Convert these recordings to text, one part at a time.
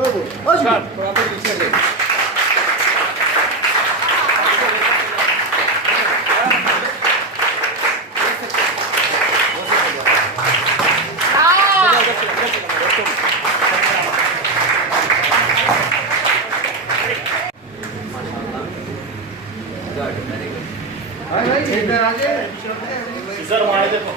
थोड़ा तो पीछे ले। सर वहाँ देखो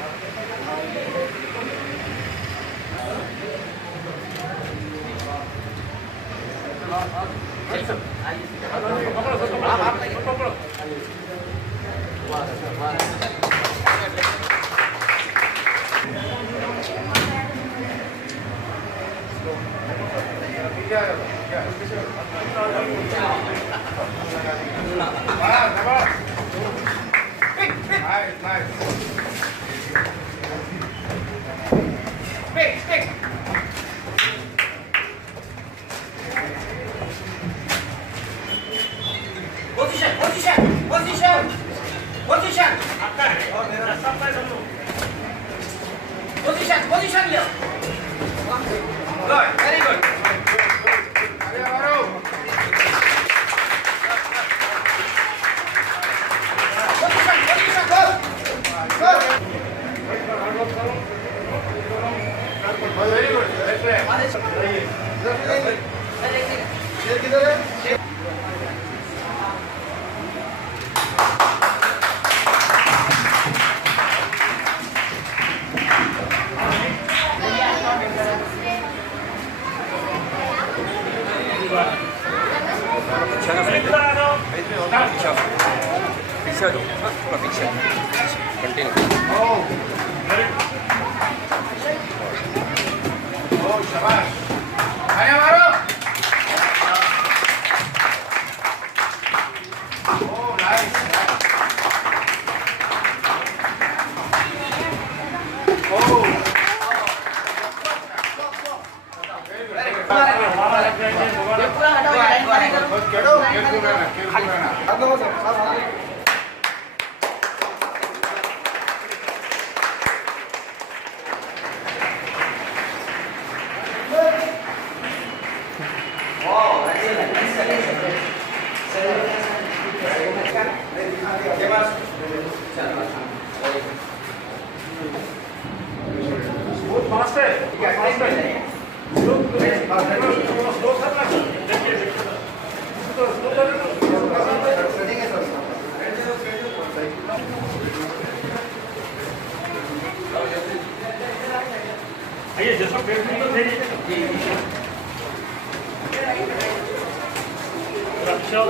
Position here. Good, very good. Position, good. very good पीछे दो थोड़ा पीछे कंटिन्यू। शाबाश आया मारो नाइस फास्ट है फास्ट है स्लो करना देखिए तो स्लो करना आइए जैसा पेट में तो थे रक्षा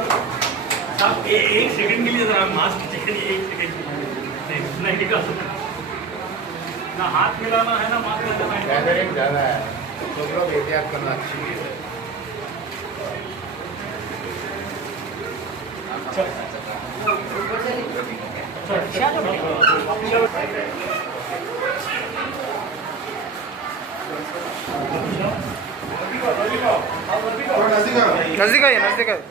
साहब एक सेकंड के लिए जरा मास्क चाहिए एक सेकंड नहीं कर सकता ना हाथ मिलाना है ना मास्क लगाना है गैदरिंग ज़्यादा है तो लोग एहतियात करना अच्छी है नजदीक आइए नजदीक आइए।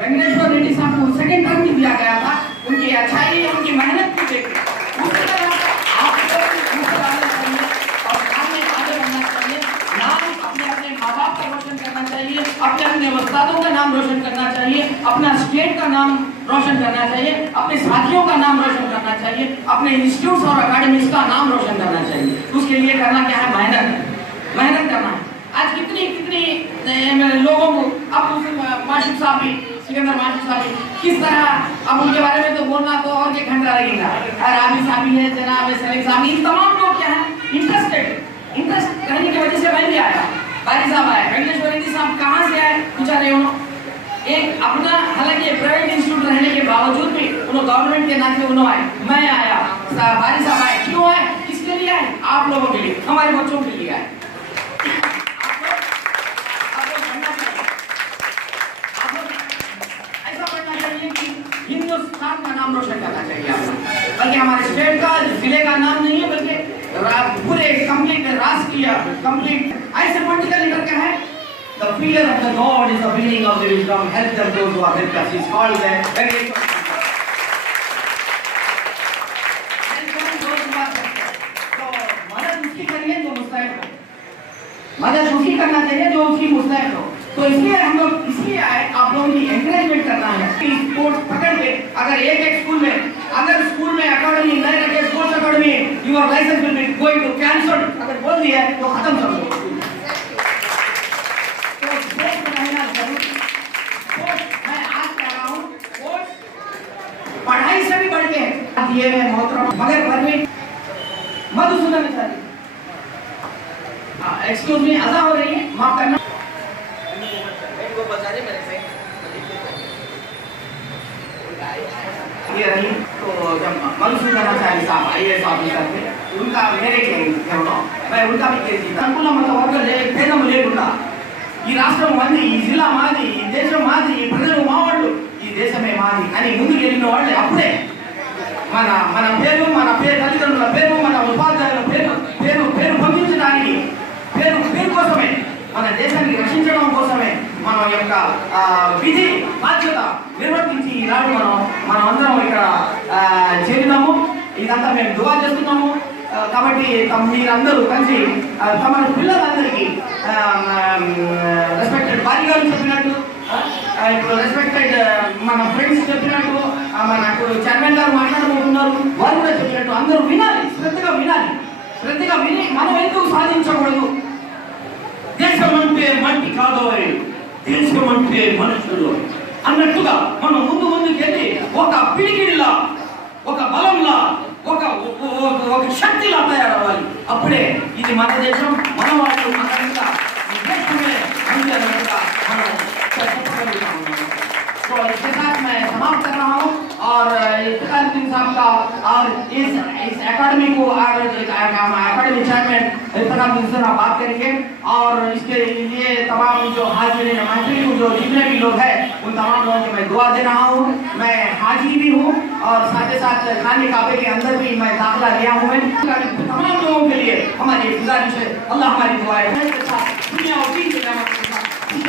वेंकटेश्वर रेड्डी साहब को सेकंड टर्म दिया गया था, उनकी अच्छाई उनकी मेहनत की देखी दूसरी तरफ आपको और सामने आगे बढ़ना चाहिए, नाम अपने अपने माँ बाप का रोशन करना चाहिए, अपने अपने औलादों का नाम रोशन करना चाहिए, अपना स्टेट का नाम रोशन करना चाहिए, अपने साथियों का नाम रोशन करना चाहिए, अपने इंस्टीट्यूट्स और अकेडमीज का नाम रोशन करना चाहिए। उसके लिए करना क्या है? मेहनत करना है। आज कितनी लोगों को अब माशिक साहब भी, सिकंदर माशिक साहब भी, किस तरह अब उनके बारे में तो बोलना तो और के घंटा लगेगा। राबी साहब भी है, जनाब सलीम साहब, इन तमाम लोग क्या है इंटरेस्ट रहने की वजह से मैं भी आया। बारी साहब आए, वेंकटेश्वर रेड्डी साहब कहाँ से आए पूछा रहे हो। एक अपना हालांकि प्राइवेट इंस्टीट्यूट रहने के बावजूद भी उन्होंने गवर्नमेंट के नाते उन्होंने आए, मैं आया, बारी साहब आए। क्यों आए? किसके लिए आए? आप लोगों के लिए, हमारे बच्चों के लिए आए। हिंदुस्तान का नाम रोशन करना चाहिए आपको, बल्कि हमारे स्टेट का, जिले का नाम नहीं है, बल्कि पूरे कंप्लीट राष्ट्रीय कंप्लीट। ऐसे पॉलिटिकल लीडर क्या है? The fear of the God is the beginning of the wisdom. Help them those who are helpless. It's called the very तो मदद उसकी करिए जो मुस्तैद हो, मदद उसी करना चाहिए जो उसकी मुस्तैद हो। तो इसलिए हम लोग इसलिए आए, आप लोगों की एनकरेजमेंट करना है। स्पोर्ट्स पकड़ के अगर एक स्कूल में अकेडमी नहीं रखे, sports academy, your licence will be going to cancel, अगर बोल दिया तो खत्म कर दो। तो स्पोर्ट्स में रहना जरूरी। मैं आज कह रहा हूँ स्पोर्ट्स पढ़ाई से भी बढ़ के दिए हैं मोहतरम, मगर परमिट मधुसूदन चाहिए। एक्सक्यूज मी, अदा हो रही है, माफ करना। ये रही तो जब मधुसूदनाचार्य साहब IAS ऑफिसर थे, उनका मेरे मैं उनका भी केस जीता। భేదం లేకుండా ఈ రాష్ట్రం మాది, ఈ జిల్లా మాది, ఈ దేశం మాది, ఈ ప్రజలు మావాళ్ళు, ఈ దేశమే మాది అని ముందుకు వెళ్ళిన వాళ్ళే అప్పుడే మన పేరు, మన తల్లిదండ్రుల పేరు, మన ఉపాధ్యాయుల పేరు పొందించడానికి, పేరు కోసమే, మన దేశాన్ని రక్షించడం కోసమే మన యొక్క విధి బాధ్యత నిర్వర్తించి ఈనాడు మనం అందరం ఇక్కడ చేరినాము. ఇదంతా మేము దువా చేస్తున్నాము. కాబట్టి మీరందరూ కలిసి తమ పిల్లలందరికీ రెస్పెక్టెడ్ బారీ గారు చెప్పినట్టు, ఇప్పుడు రెస్పెక్టెడ్ మన ఫ్రెండ్స్ చెప్పినట్టు, మనకు చైర్మన్ గారు మాట్లాడబోతున్నారు, వారు కూడా చెప్పినట్టు అందరూ వినాలి, శ్రద్ధగా విని మనం ఎందుకు సాధించకూడదు. దేశం అంటే మట్టి కాదోయ్, దేశం అంటే మనుషులు అన్నట్టుగా మనం ముందుకెళ్ళి ఒక పిడికిడిలా, ఒక బలంలా, ఒక శక్తిలా తయారవ్వాలి. అప్పుడే ఇది మన దేశం, మన వాళ్ళు, మన దేశమే మంచి అన్నట్టుగా మనం చెప్పగలుగుతాం. तो इसके साथ मैं समाप्त कर रहा हूँ और इफ्तिखार उद्दीन साहब का और इस एकेडमी को एकेडमी चेयरमैन इफ्तिखार उद्दीन साहब बात करेंगे और इसके लिए तमाम जो हाजिर महफिल को जो जितने भी लोग हैं उन तमाम लोगों को मैं दुआ दे रहा हूँ। मैं हाजी भी हूँ और साथ ही साथ खाने काबे के अंदर भी मैं दाखिला लिया हूँ। तमाम लोगों के लिए हमारी गुजारिश है, अल्लाह हमारी दुआएं दुनिया और दीन के नेमत के साथ।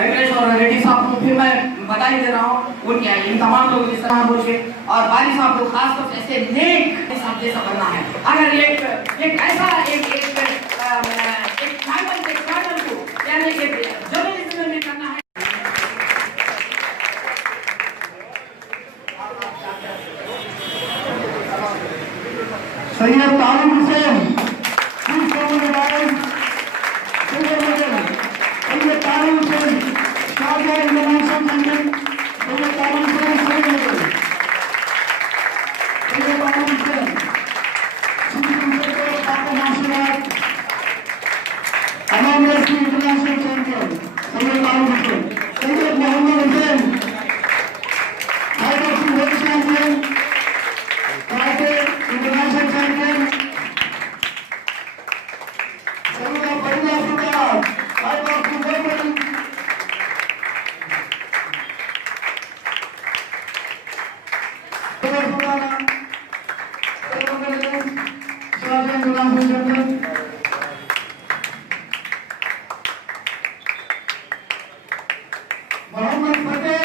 वेंकटेश्वर रेड्डी साहब को फिर मैं बधाई दे रहा हूँ। उनके इन तमाम लोग इस तरह बोल के और बारी साहब को खास तौर से ऐसे नेक साहब जैसा बनना है। अगर एक ऐसा एक चैनल को यानी कि जर्नलिज्म में करना है। सैयद तारिक हुसैन मोहम्मद फतेह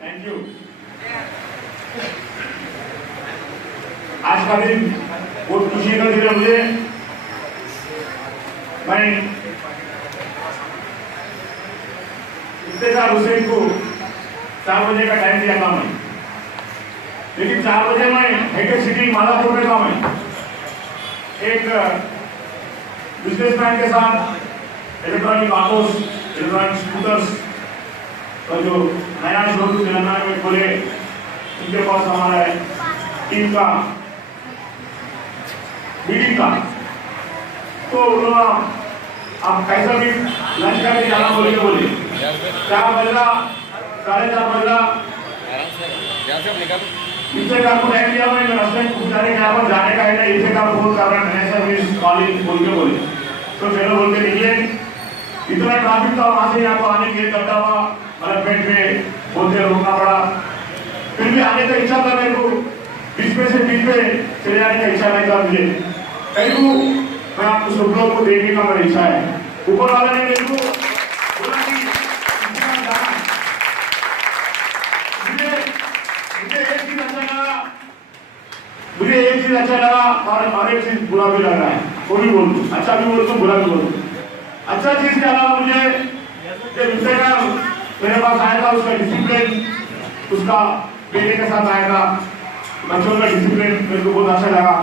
थैंक यू। आज का दिन बहुत खुशी का दिन है मुझे। मैं इफ्तिखार हुसैन को 4 बजे का टाइम दिया था मैं, लेकिन 4 बजे मैं हाईटेक सिटी मालापुर में था। मैं एक बिजनेसमैन के साथ इलेक्ट्रॉनिक ऑटोस, इलेक्ट्रॉनिक स्कूटर्स और जो नया शोरूम तेलंगाना में खोले, उनके पास हमारा टीम का मीटिंग था। तो उन्होंने आप कैसा भी लंच करके जाना बोले 4 बजा 4:30 बजा इससे काम को टाइम दिया। मैं रास्ते में पूछा रहे यहाँ पर जाने का है ना, इससे काम फोन कर रहा है मैंने सर्विस कॉलिंग बोल के बोले। तो चलो बोल के निकले, इतना ट्रैफिक था वहाँ से यहाँ को आने के गड्ढा हुआ, मतलब पेट में बोलते रुकना पड़ा। फिर भी आने का इच्छा था मेरे को, 20 पे से 20 पे चले जाने का इच्छा नहीं था मुझे। कहीं को मैं आपको सब लोग को देखने का मेरी इच्छा है। ऊपर वाले ने मेरे को बोला कि मुझे एक चीज अच्छा लगा और एक चीज बुरा भी लग रहा है। वो भी बोल दूं, अच्छा भी बोल दूं, बुरा भी बोल दूं। अच्छा चीज क्या लगा मुझे, मेरे पास आया था, उसका डिसिप्लिन, उसका बेटे के साथ आया था, बच्चों का डिसिप्लिन मेरे को बहुत अच्छा लगा।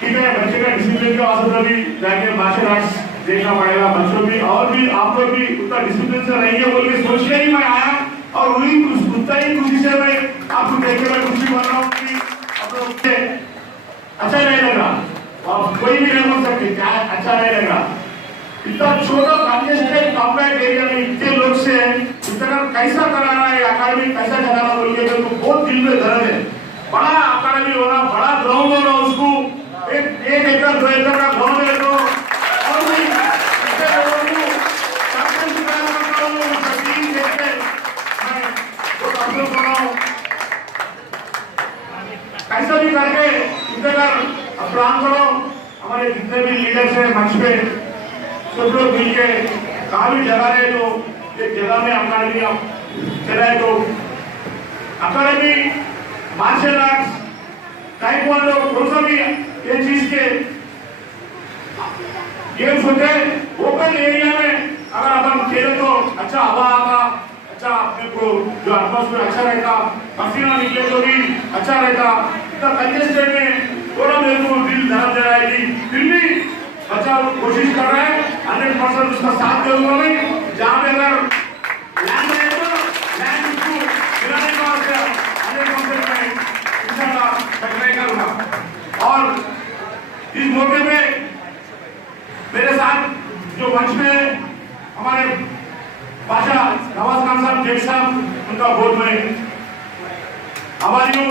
ठीक है, बच्चे का डिसिप्लिन के वास्ते भी जाके मार्शल आर्ट्स देखना पड़ेगा। बच्चों भी और भी आप लोग भी उतना डिसिप्लिन से रहेंगे बोल के सोच के ही मैं आया, और उन्हीं उतना ही खुशी से मैं आपको देख के मैं खुशी बन रहा हूँ कि आप लोग अच्छा नहीं लगा। और कोई भी नहीं बोल सकते क्या अच्छा नहीं लगा। इतना छोटा कंजेस्टेड कॉम्पैक्ट एरिया में इतने लोग से इतना कैसा कराना है, अकादमी कैसा चलाना बोल के तो बहुत दिल में दर्द है। बड़ा अकादमी होना, बड़ा ग्राउंड होना, उसको 1 एकड़ 2 एकड़ का ग्राउंड है, तो और भी इतने लोगों को कैप्टन कराना पड़ता है। वो टीम देखते मैं बहुत अफसोस हो रहा हूँ। कैसा भी करके इतने प्लान करो। हमारे जितने भी लीडर्स हैं मंच पे सब लोग मिलके कहाँ भी जगह रहे तो एक जगह में अकादमी चलाए, तो अकादमी मार्शल आर्ट्स ताइक्वांडो कौन सा भी ये चीज के गेम्स होते हैं ओपन एरिया में अगर अपन खेले तो अच्छा हवा आता, अच्छा अपने को जो एटमॉस्फेयर अच्छा रहता, पसीना निकले तो भी अच्छा रहता। इतना कंजेस्टेड में थोड़ा मेरे को दिल दर्द दे रहा है कि फिर भी बच्चा कोशिश कर रहा है, 100% उसका साथ दूंगा मैं। जहाँ पे अगर लैंड है तो लैंड उसको दिलाने का 100% मैं इंशाल्लाह ट्राई करूंगा। और इस मौके पे मेरे साथ जो मंच में हमारे बादशाह नवाज खान साहब, जेठ साहब, उनका बहुत मैं आभारी हूँ।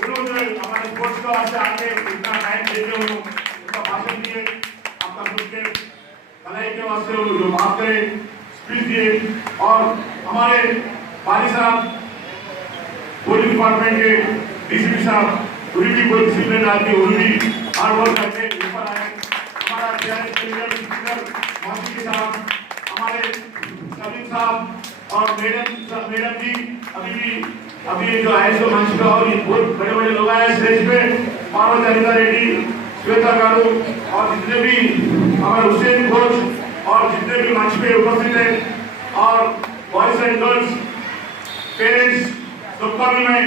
उन्होंने हमारे स्पोर्ट्स का वास्ते आके इतना टाइम देते हुए उनका भाषण दिए, आपका सुन के भलाई के वास्ते जो बात करे स्पीच दिए। और हमारे पाली साहब पुलिस डिपार्टमेंट के डीसीपी साहब, उन्हें भी कोई डिसिप्लिन आती, उन्हें भी हार्ड वर्क करके ऊपर आए। हमारा मौसी साहब, हमारे सलीम साहब और मैडम जी अभी जो आए सो मंच पे, और बहुत बड़े बड़े लोग आए स्टेज पे, पार्वती अनिता रेड्डी, श्वेता गारू और जितने भी हमारे हुसैन कोच और जितने भी मंच पे उपस्थित हैं, और बॉयज एंड गर्ल्स पेरेंट्स, सबका भी मैं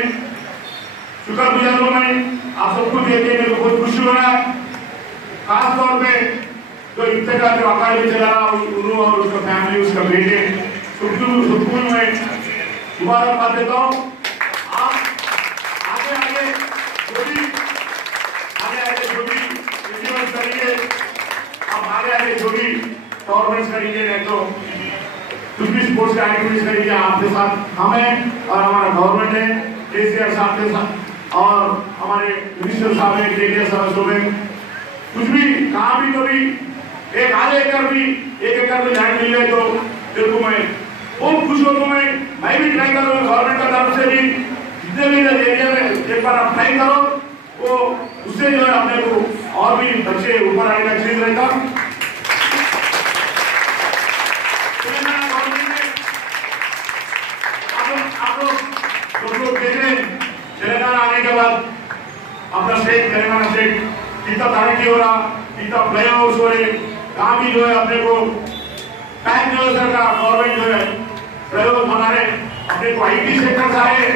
शुक्रगुजार हूँ। मैं आप सबको देख के मेरे को बहुत खुशी हो रहा है। खास तौर पे जो इफ्तिखार जो अकादमी चला रहा उन्होंने और उसका फैमिली, उसका बेटे, सबको मैं मुबारकबाद देता हूँ। आप आगे जो भी फेस्टिवल करेंगे, आप आगे जो भी टूर्नामेंट्स करेंगे, नहीं तो कुछ भी स्पोर्ट्स की एक्टिविटीज करेंगे आपके साथ हम हैं और हमारा गवर्नमेंट है केसीआर साहब के साथ और हमारे मिनिस्टर साहब हैं केसीआर साहब सुबह कुछ भी कहाँ भी तो भी एक आधे एकड़ भी एक एकड़ में लैंड मिल जाए तो देखो मैं बहुत खुश होता हूँ मैं भी ट्राई करूँगा गवर्नमेंट का तरफ से भी जितने भी एरिया में एक बार आप ट्राई करो वो उससे जो है अपने को और भी बच्चे ऊपर आने का चीज रहेगा आप लोग देख रहे हैं तेलंगाना आने के बाद अपना स्टेट तेलंगाना स्टेट कितना तरक्की हो रहा कितना फ्लाईओवर्स हो रहे कहाँ भी जो है अपने को पैक जो है सरकार गवर्नमेंट जो है प्रयोग हमारे अपने को आईटी सेक्टर सारे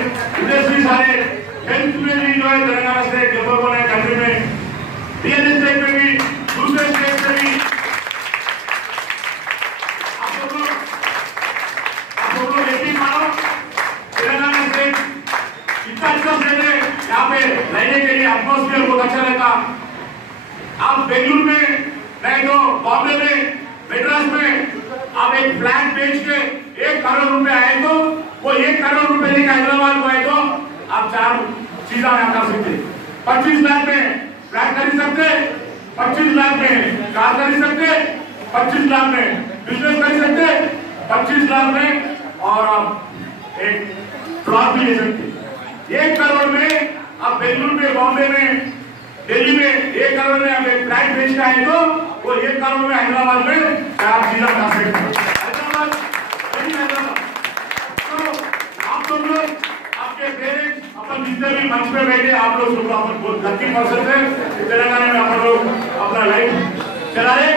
इंडस्ट्री सारे हेल्थ में भी जो है तेलंगाना स्टेट डेवलप होने कंट्री में रियल एस्टेट में भी दूसरे स्टेट से भी आप लोग यकीन मानो तेलंगाना स्टेट इतना अच्छा स्टेट है यहाँ पे रहने के लिए एटमॉस्फेयर बहुत अच्छा रहता आप बेंगलुरु में नहीं तो बॉम्बे में मेड्रास में आप एक फ्लैट बेच के 1 करोड़ रुपए आए तो वो 1 करोड़ रुपए लेके हैदराबाद को आए तो आप 4 चीजें कर सकते 25 लाख में फ्लैट खरीद सकते 25 लाख में कार खरीद सकते 25 लाख में बिजनेस खरीद सकते 25 लाख में और आप एक प्लॉट भी ले सकते 1 करोड़ में आप बेंगलुरु में बॉम्बे में दिल्ली में 1 करोड़ में आप एक फ्लैट बेच के आए तो वो 1 करोड़ में हैदराबाद में 4 चीजें कर सकते हैदराबाद तो आप लोग आपके पेरेंट्स अपन जितने भी मंच पे बैठे आप लोग सब अपन बहुत लकी पर्सन है तेलंगाना में अपन लोग अपना लाइफ चला रहे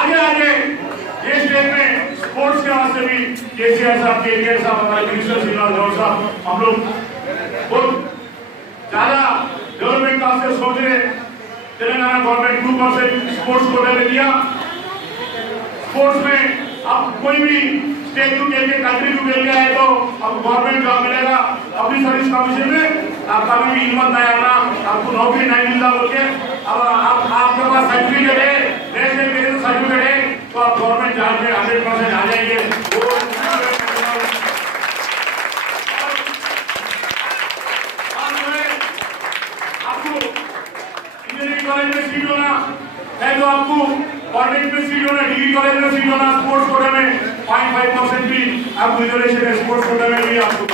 आगे आगे ये स्टेट में स्पोर्ट्स के वास्ते भी केसीआर साहब केसीआर साहब हमारे मिनिस्टर श्रीनिवास गौड़ साहब हम लोग बहुत ज्यादा डेवलपमेंट का से सोच रहे तेलंगाना गवर्नमेंट 2% स्पोर्ट्स कोटा दे दिया स्पोर्ट्स में अब कोई भी स्टेट को खेल के कंट्री को खेल के आए तो अब गवर्नमेंट जॉब मिलेगा अपनी सर्विस कमीशन में आप कभी भी हिम्मत नहीं आना आपको नौकरी नहीं मिलता बोल के अब आपके पास सर्टिफिकेट है नेशनल मेरिट सर्टिफिकेट है तो आप गवर्नमेंट जॉब में 100% आ जाएंगे वो कॉलेज में सीट होना है तो आपको कॉलेज में सीट होना डिग्री कॉलेज में सीट होना स्पोर्ट्स कोटा में 0.5% भी आपको रिजर्वेशन है स्पोर्ट्स कोटा में भी आपको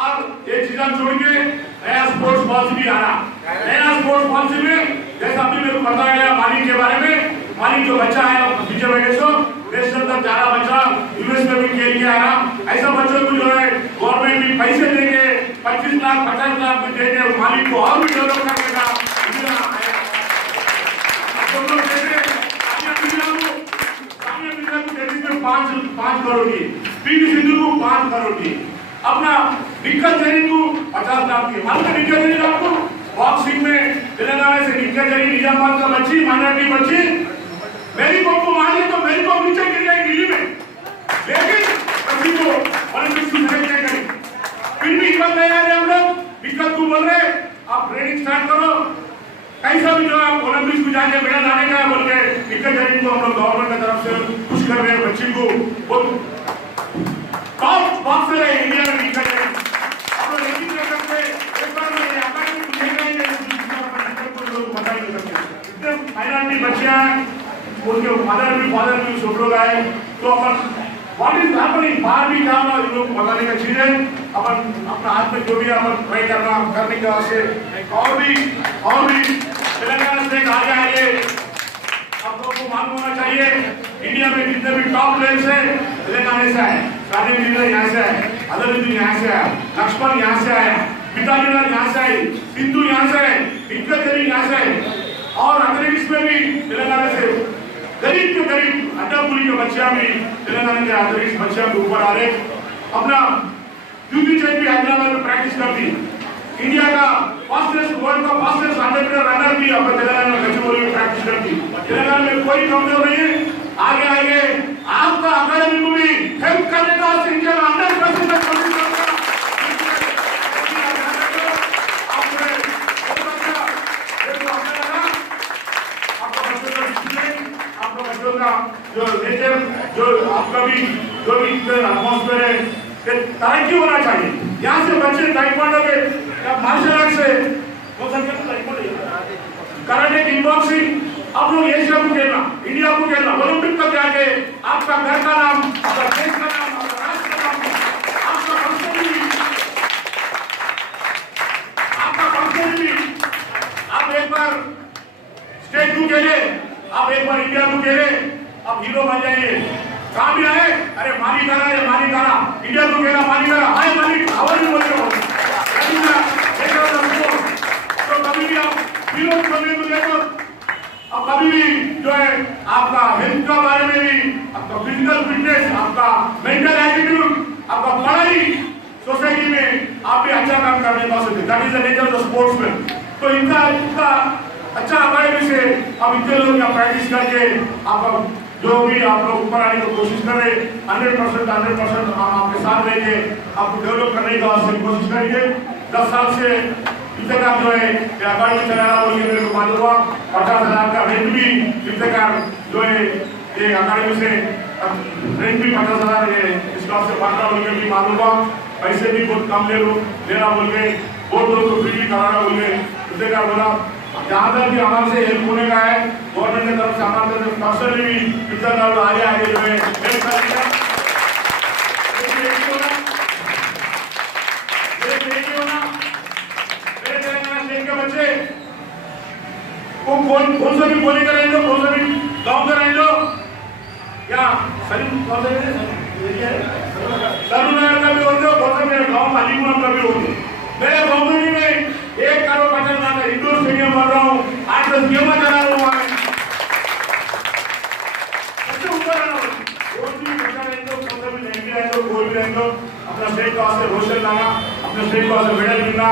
और ये चीजें जोड़ के नया स्पोर्ट्स पॉलिसी भी आना नया स्पोर्ट्स पॉलिसी में जैसा अभी मेरे को बताया गया मालिक के बारे में मालिक जो बच्चा है पीछे बैठे सो नेशनल तक जा रहा बच्चा यूएस में भी खेल के आ रहा ऐसा बच्चों को जो है गवर्नमेंट भी पैसे देके 25 लाख 50 लाख भी देके मालिक को और भी डेवलप करने का में 5 करोड़ की पीवी सिंधु को 5 करोड़ की अपना निक्कर जरी को 50 लाख की मालूम निक्कर जरी आपको बॉक्सिंग में तेलंगाना से निक्कर जरी निजामाबाद का बच्ची माइनॉरिटी बच्ची मेरी को मारे तो मेरी को नीचे गिर जाएगी दिल्ली में लेकिन बच्ची को ओलंपिक्स में सेलेक्ट नहीं करी फिर भी हिम्मत नहीं आ रहे हम लोग दिक्कत को बोल रहे आप ट्रेनिंग स्टार्ट करो कैसा भी जो आप ओलंपिक्स को जाके मेडल लाने का बोल के निक्कर जरी को हम लोग गवर्नमेंट की तरफ से पुश कर रहे हैं बच्ची को बहुत टॉप बॉक्सर है इंडिया में निक्कर जरी आप लोग यकीन कर सकते एक बार में अकादमी को देख रहे हैं लोग बता ही नहीं सकते इतने माइनॉरिटी बच्चे हैं उनके फादर भी सब लोग आए तो अपन व्हाट इज हैपनिंग बाहर भी काम इन लोग को बताने का चीज है अपन अपना हाथ में जो भी अपन ट्राई करने का से और भी तेलंगाना से आगे आगे आप लोगों को मालूम होना चाहिए इंडिया में जितने भी टॉप प्लेयर्स है तेलंगाना से आए सारे मिलर यहाँ से आए अदरुद्दीन यहाँ से आया लक्ष्मण यहाँ से आया पितालीलाल यहाँ से आए सिंधु यहाँ से आए निक्कर जरी यहाँ से आए और एथलेटिक्स में भी तेलंगाना से गरीब के गरीब अड्डापुली के बच्चे भी तेलंगाना के एथलेटिक्स बच्चे के ऊपर आ रहे अपना यूपी चैन भी हैदराबाद में प्रैक्टिस करती इंडिया का फास्टेस्ट वर्ल्ड का फास्टेस्ट 100 मीटर रनर भी अपन तेलंगाना में गच्चीबोली में प्रैक्टिस करती तेलंगाना में कोई कमजोर नहीं है आगे आगे आपका अकादमी को भी हेल्प करने का इंडिया में 100% कोशिश करेगा जो नेचर जो आपका भी जो भी एटमॉस्फेयर है कि तरक्की होना चाहिए। यहाँ से बच्चे ताइक्वांडो के या मार्शल आर्ट से कराटे किक बॉक्सिंग आप लोग एशिया को खेलना, इंडिया को खेलना, ओलंपिक तक जाके आपका घर का नाम, आपका देश का नाम, आपका राष्ट्र का नाम, आपका फंक्शन भी आप एक बार स्टेट को खेले, आप एक बार इंडिया को खेले, आप हीरो बन जाएंगे। कहाँ भी आए, अरे मालिक आ रहा है, मालिक आ रहा, इंडिया को खेला, मालिक आ रहा, आए मालिक, आवाज भी बोलते हो। तो कभी भी आप हीरो बनने को देखो, अब कभी भी जो है आपका हेल्थ का बारे में भी, आपका फिजिकल फिटनेस, आपका मेंटल एटीट्यूड, आपका पढ़ाई सोसाइटी में आप भी अच्छा काम करने पा सकते। That is the nature of sportsman. तो इनका अच्छा अकेडमी से अब इतने लोग यहाँ प्रैक्टिस करके आप जो भी आप लोग ऊपर आने की कोशिश कर रहे 100% हम आपके साथ रहेंगे, आपको डेवलप करने का कोशिश करेंगे। 10 साल से इफ्तिकार जो है अकेडमी चला रहा है, मेरे को मालूम हुआ 50,000 का रेंट भी इफ्तिकार जो है ये अकेडमी से रेंट भी 50,000 है, इस बात से 15 बोल के भी मालूम हुआ। पैसे भी बहुत कम लेना बोल के, बहुत लोग को फ्री कराना बोल के इफ्तिकार बोला। जहाँ तक भी हमारे से हेल्प होने का है, गवर्नमेंट की तरफ से हमारे तरफ से पर्सनली भी इफ्तिकार आगे जो है हेल्प करेगा। बच्चे कौन सा भी बोली करें लो, कौन सा भी गाँव करें लो, या सलीम कौन सा सरूनगर का भी हो दो, कौन सा मेरे गाँव अलीपुरम का भी हो दो। मेरे बम्बई में 1 करोड़ 50 लाख इंडोर स्टेडियम बन रहा हूँ, 8-10 गेम चला रहा हूँ। सबसे ऊपर कोई भी रहेंगे अपना स्टेट का वास्ते रोशन लाना, अपने स्टेट का वास्ते मेडल मिलना,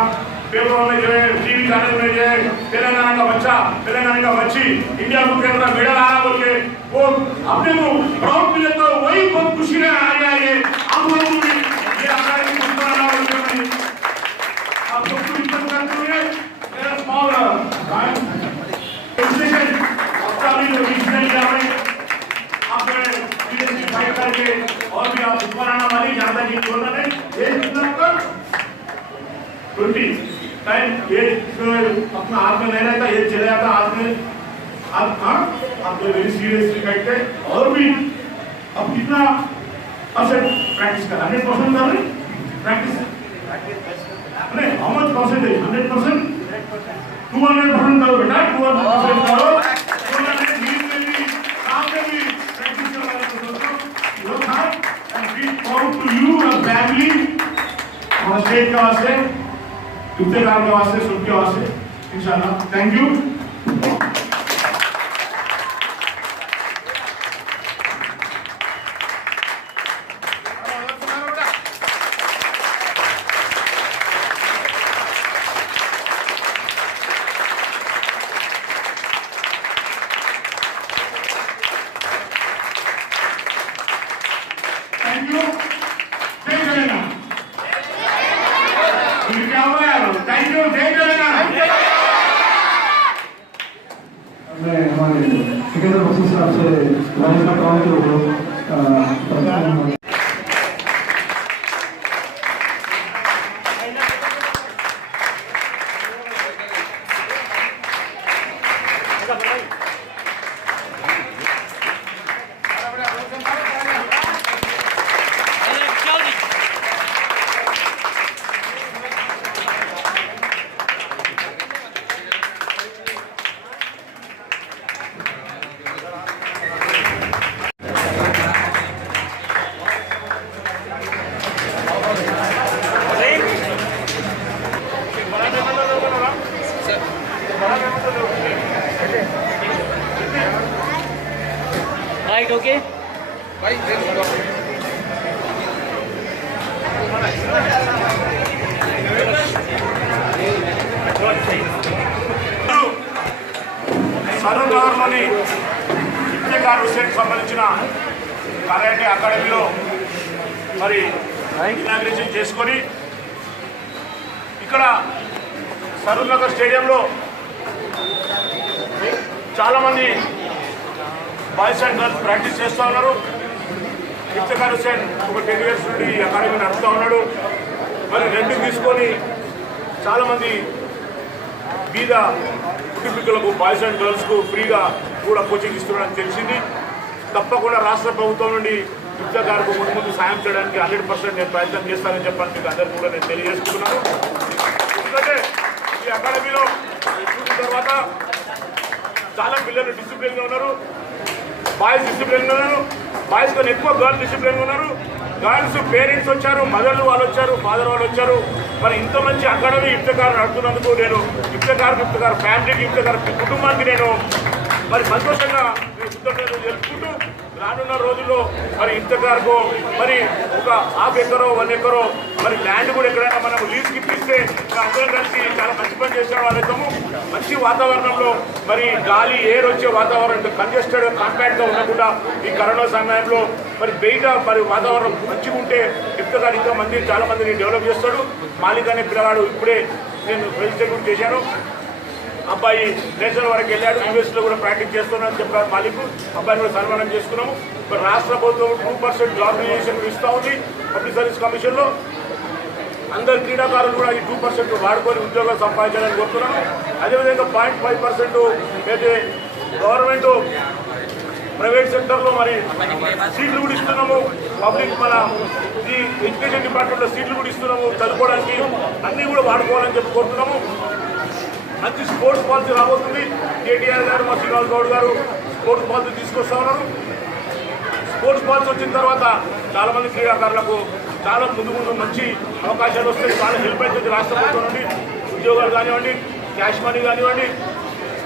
पेपरों में जो है टीवी चैनल में जो है तेलंगाना का बच्चा, तेलंगाना का बच्ची इंडिया को खेल रहा मेडल आ रहा बोल के वो अपने को प्राउड मिले तो वही बहुत खुशी है। आगे हम लोग भी ये अकेडमी बनाना बोल के आप लोग को इज्जत करते हुए मेरा स्मॉल इंस्टीट्यूशन आपका भी जो रीजनल लेवल में आप पीएचडी फाइट करके और भी आप ऊपर आने वाली ज्यादा नहीं बोलना नहीं। ये कितना पर 20 टाइम ये अपना हाथ में नहीं रहता, ये चले जाता हाथ में। आप आप तो वेरी सीरियसली करते और भी अब कितना परसेंट प्रैक्टिस कर 100% कर रहे प्रैक्टिस नहीं, हाउ मच परसेंटेज 100%? 200% करो बेटा, 200% करो। प्रैक्टिस करवाने दोस्तों work hard and be proud to you and family और स्टेट का वास्ते, इफ्तिकार के वास्ते, सबके वास्ते इंशाल्लाह। Thank you. Thank you. जय तेलंगाना। क्या हुआ यार? Thank you. जय तेलंगाना। मैं हमारे सिकंदर बख्शी साहब से मैनेजमेंट काउंसिल राइट ओके भाई సరూర్నగర్లోని ఇఫ్తికార్ హుస్సేన్ సంబంధించిన కరాటే అకాడమీలో మరి ఇనాగ్రేషన్ చేసుకొని ఇక్కడ సరూర్నగర్ స్టేడియంలో చాలామంది బాయ్స్ అండ్ గర్ల్స్ ప్రాక్టీస్ చేస్తూ ఉన్నారు. ఇఫ్తిఖార్ హుసేన్ ఒక 10 years నుండి ఈ అకాడమీ నడుపుతూ ఉన్నాడు. మరి రెంట్ తీసుకొని చాలామంది బీద కుటుంబీకులకు బాయ్స్ అండ్ గర్ల్స్కు ఫ్రీగా కూడా కోచింగ్ ఇస్తున్నారని తెలిసింది. తప్పకుండా రాష్ట్ర ప్రభుత్వం నుండి ఇఫ్తిఖార్కు ముందు సాయం చేయడానికి 100% నేను ప్రయత్నం చేస్తానని చెప్పని మీకు అందరికీ కూడా నేను తెలియజేసుకుంటున్నాను. ఎందుకంటే ఈ అకాడమీలో చూసిన తర్వాత చాలా పిల్లలు డిసిప్లిన్గా ఉన్నారు. బాయ్స్ డిసిప్లిన్గా ఉన్నారు. బాయ్స్ కన్నా ఎక్కువ గర్ల్స్ డిసిప్లిన్గా ఉన్నారు. గర్ల్స్ పేరెంట్స్ వచ్చారు, మదర్లు వాళ్ళు వచ్చారు, ఫాదర్ వాళ్ళు వచ్చారు. మరి ఇంత మంచి అకాడమీ ఇఫ్తిఖార్ నడుపుతున్నందుకు నేను ఇఫ్తిఖార్ ఫ్యామిలీకి, ఇఫ్తిఖార్ కుటుంబానికి నేను మరి సంతోషంగా కృతజ్ఞతలు తెలుపుకుంటూ రానున్న రోజుల్లో మరి ఇఫ్తిఖార్కు మరి ఒక 1/2 ఎకరో 1 ఎకరో మరి ల్యాండ్ కూడా ఎక్కడైనా మనం లీజ్కి ఇప్పిస్తే అందరం కలిసి చాలా మంచి పని చేసే వాళ్ళైతాము. మంచి వాతావరణంలో మరి గాలి ఎయిర్ వచ్చే వాతావరణం కంజెస్టెడ్ కాంపాక్ట్గా ఉండకుండా ఈ కరోనా సమయంలో మరి బయట మరి వాతావరణం మంచిగా ఉంటే ఇఫ్తిఖార్ ఇంకా చాలా మందిని డెవలప్ చేస్తాడు. మాలిక్ అనే పిల్లగాడు ఇప్పుడే నేను రిజిస్టర్ చేశాను. అబ్బాయి నేషనల్ వరకు వెళ్ళాడు. యూఎస్లో కూడా ప్రాక్టీస్ చేస్తున్నానని చెప్పారు మాలిక్. అబ్బాయిని కూడా సన్మానం చేసుకున్నాము. మరి రాష్ట్ర ప్రభుత్వం 2% జాబ్ రిజర్వేషన్ ఇస్తూ ఉంది పబ్లిక్ సర్వీస్ కమిషన్లో. అందరు క్రీడాకారులు కూడా ఈ 2% వాడుకొని ఉద్యోగాలు సంపాదించాలని కోరుతున్నాను. అదేవిధంగా 0.5% అయితే గవర్నమెంట్ ప్రైవేట్ సెక్టర్లో మరి సీట్లు కూడా ఇస్తున్నాము. పబ్లిక్ మన ఈ ఎడ్యుకేషన్ డిపార్ట్మెంట్లో సీట్లు కూడా ఇస్తున్నాము. చదువుకోవడానికి అన్నీ కూడా వాడుకోవాలని చెప్పి కోరుతున్నాము. మంచి స్పోర్ట్స్ పాలసీ రాబోతుంది. కేటీఆర్ గారు, మా శ్రీనివాస్ గౌడ్ గారు స్పోర్ట్స్ పాలసీ తీసుకొస్తా ఉన్నారు. స్పోర్ట్స్ పాలసీ వచ్చిన తర్వాత చాలామంది క్రీడాకారులకు చాలా ముందు మంచి అవకాశాలు వస్తాయి. చాలా హెల్ప్ అవుతుంది రాష్ట్ర ప్రభుత్వం నుండి. ఉద్యోగాలు కానివ్వండి, క్యాష్ మనీ కానివ్వండి,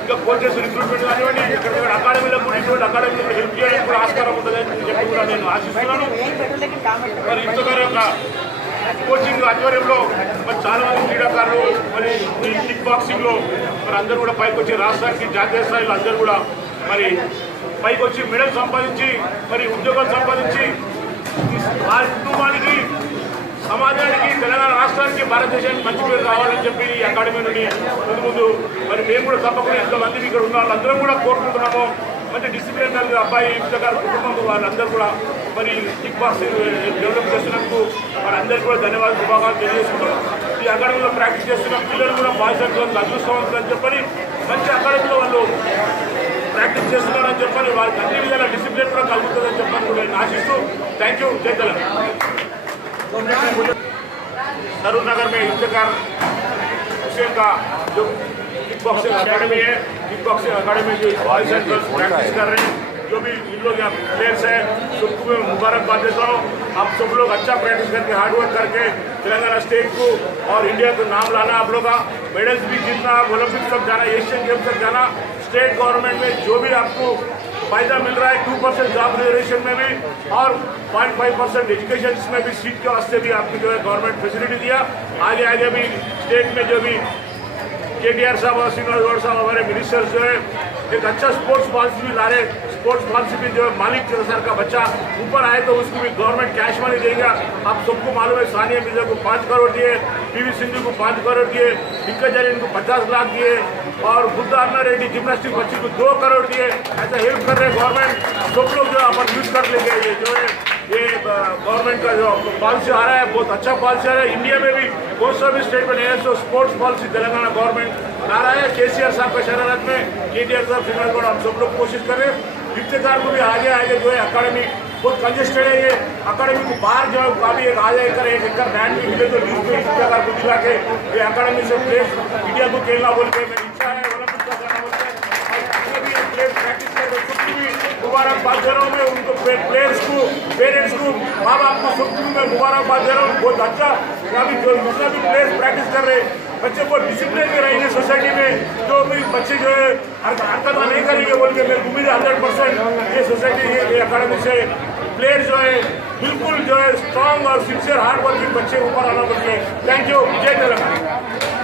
ఇంకా కోచెస్ రిక్రూట్మెంట్ కానివ్వండి, ఇక్కడ అకాడమీలకు కూడా ఇటువంటి అకాడమీలకు హెల్ప్ చేయడానికి కూడా ఆస్కారం ఉంటుందని చెప్పి కూడా నేను ఆశిస్తున్నాను. మరి ఇఫ్తిఖార్ యొక్క కోచింగ్ ఆధ్వర్యంలో మరి చాలా మంది క్రీడాకారులు మరి ఈ కిక్ బాక్సింగ్లో మరి అందరూ కూడా పైకి వచ్చి రాష్ట్రానికి జాతీయ స్థాయిలో అందరూ కూడా మరి పైకి వచ్చి మెడల్ సంపాదించి మరి ఉద్యోగాలు సంపాదించి ఆ కుటుంబానికి, సమాజానికి, తెలంగాణ రాష్ట్రానికి, భారతదేశానికి మంచి పేరు రావాలని చెప్పి ఈ అకాడమీ నుండి ముందు మరి మేము కూడా తప్పకుండా ఎంతమంది ఇక్కడ ఉన్న వాళ్ళందరం కూడా కోరుకుంటున్నాము. మంచి డిసిప్లిన్ కలిగిన అబ్బాయి ఇఫ్తిఖార్ కుటుంబం వాళ్ళందరూ కూడా మరి కిక్ బాక్సింగ్ డెవలప్ చేస్తున్నందుకు వారందరికీ కూడా ధన్యవాదాలు, శుభాకాంక్షలు తెలియజేసుకుంటూ ఈ అకాడమీలో ప్రాక్టీస్ చేస్తున్న పిల్లలు కూడా బాయ్స్ అండ్ గర్ల్స్ అదృష్టవంతులని చెప్పని మంచి అకాడమీలో వాళ్ళు ప్రాక్టీస్ చేస్తున్నారని చెప్పని వారికి అన్ని విధాల డిసిప్లిన్ కూడా కలుగుతుందని చెప్పని కూడా నేను ఆశిస్తూ థ్యాంక్ యూ. జై తెలంగాణ. सरूर नगर में इफ्तिखार हुसैन का जो किक बॉक्सिंग अकाडमी है, किक बॉक्सिंग अकाडमी जो बॉयज एंड गर्ल्स प्रैक्टिस कर रहे हैं, जो भी इन लोग यहाँ प्लेयर्स हैं, सबको मैं मुबारकबाद देता हूँ. आप सब लोग अच्छा प्रैक्टिस करके हार्ड वर्क करके तेलंगाना स्टेट को और इंडिया को नाम लाना, आप लोग का मेडल्स भी जीतना, ओलंपिक्स तक जाना, एशियन गेम्स तक जाना. स्टेट गवर्नमेंट में जो भी आपको फायदा मिल रहा है 2% जॉब रिजर्वेशन में भी और 0.5% एजुकेशन में भी सीट के वास्ते भी आपको जो है गवर्नमेंट फैसिलिटी दिया. आगे भी स्टेट में जो भी केटीआर साहब और श्रीनिवास गौड़ साहब हमारे मिनिस्टर्स जो है एक अच्छा स्पोर्ट्स पॉलिसी भी ला रहे. स्पोर्ट्स पॉलिसी भी जो है मालिक सर का बच्चा ऊपर आए तो उसको भी गवर्नमेंट कैश मनी देगा. आप सबको मालूम है सानिया मिर्जा को 5 करोड़ दिए, पीवी सिंधु को 5 करोड़ दिए, दिग्गज को 50 लाख दिए और बुद्धा अन्ना रेड्डी जिम्नास्टिक बच्ची को 2 करोड़ दिए. ऐसा हेल्प कर रहे गवर्नमेंट. सब लोग जो अपन यूज कर लेंगे. ये जो है ये गवर्नमेंट का जो पॉलिसी आ रहा है बहुत अच्छा पॉलिसी आ रहा है. इंडिया में भी बहुत सा भी स्टेट में नया so sports policy Telangana government ला रहा है. केसीआर साहब का शरारत में केटीआर साहब श्रीनिवास गौड़ हम सब लोग कोशिश कर रहे हैं. इफ्तिखार को भी आगे जो है अकाडमी बहुत कंजेस्टेड है. ये अकाडमी को बाहर जो है काफी एक आधा एकड़ 1 एकड़ लैंड भी मिले तो लीज पे इफ्तिखार को दिला के ये अकाडमी से प्लेयर्स इंडिया को खेलना बोल के मेरी इच्छा है. ओलंपिक का जाना बोलते हैं और भी प्लेयर्स प्रैक्टिस करके सबको भी मुबारकबाद दे रहा हूँ. मैं उनको प्लेयर्स को, पेरेंट्स को, माँ बाप को सबको मैं मुबारकबाद दे रहा हूँ. बहुत अच्छा अभी जो जितना भी प्लेयर्स प्रैक्टिस कर रहे बच्चे बहुत डिसिप्लिन में रहेंगे सोसाइटी में. जो मेरी बच्चे जो है हरकत नहीं करेंगे बोल के मेरी उम्मीद है 100% ये सोसाइटी ये अकाडमी से प्लेयर जो है बिल्कुल जो है स्ट्रांग और सिंसियर हार्ड वर्किंग बच्चे ऊपर आना बोल के. Thank you. जय तेलंगाना.